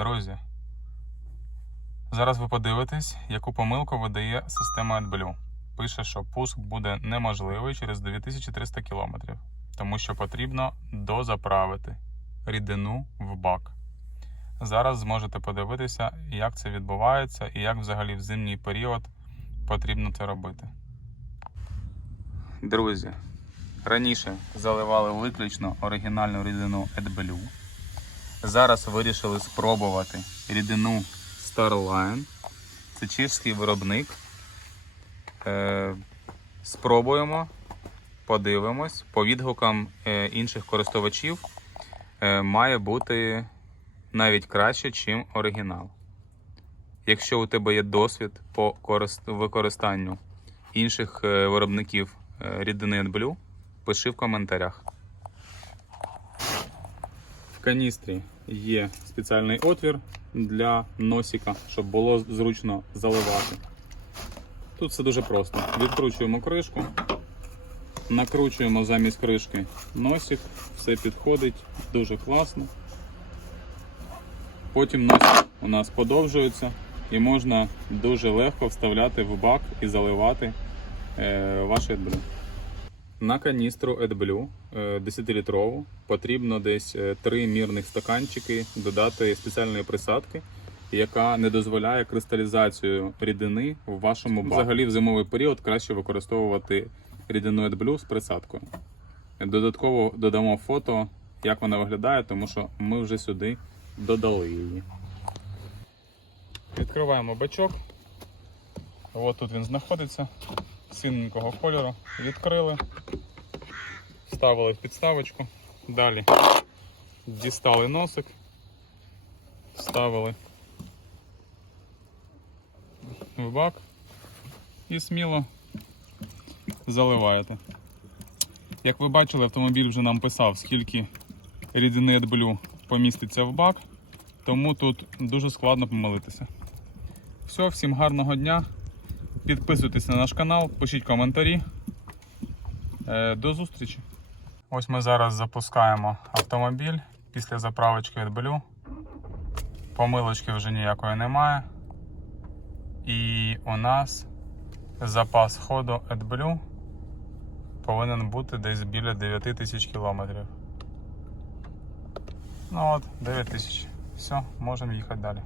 Друзі, зараз ви подивитесь, яку помилку видає система AdBlue. Пише, що пуск буде неможливий через 2300 км, тому що потрібно дозаправити рідину в бак. Зараз зможете подивитися, як це відбувається і як взагалі в зимній період потрібно це робити. Друзі, раніше заливали виключно оригінальну рідину AdBlue. Зараз вирішили спробувати рідину Starline. Це чешський виробник. Е, спробуємо, подивимось. По відгукам е, інших користувачів е, має бути навіть краще, ніж оригінал. Якщо у тебе є досвід по корис- використанню інших е, виробників рідини AdBlue, пиши в коментарях. В каністрі є спеціальний отвір для носика, щоб було зручно заливати. Тут все дуже просто. Відкручуємо кришку, накручуємо замість кришки носик, все підходить дуже класно. Потім носик у нас подовжується і можна дуже легко вставляти в бак і заливати е, ваше AdBlue. На каністру AdBlue 10-літрову потрібно десь 3 мірних стаканчики додати спеціальної присадки, яка не дозволяє кристалізацію рідини в вашому баку. Взагалі в зимовий період краще використовувати рідину AdBlue з присадкою. Додатково додамо фото, як вона виглядає, тому що ми вже сюди додали її. Відкриваємо бачок. Ось тут він знаходиться синенького кольору. Відкрили, вставили в підставочку. Далі дістали носик, вставили в бак і сміло заливаєте. Як ви бачили, автомобіль вже нам писав, скільки рідини AdBlue поміститься в бак, тому тут дуже складно помилитися. Все, всім гарного дня. Підписуйтесь на наш канал, пишіть коментарі. Е, До зустрічі. Ось ми зараз запускаємо автомобіль після заправочки AdBlue. Помилочки вже ніякої немає. І у нас запас ходу AdBlue повинен бути десь біля 9 тисяч кілометрів. Ну от, 9 тисяч. Все, можемо їхати далі.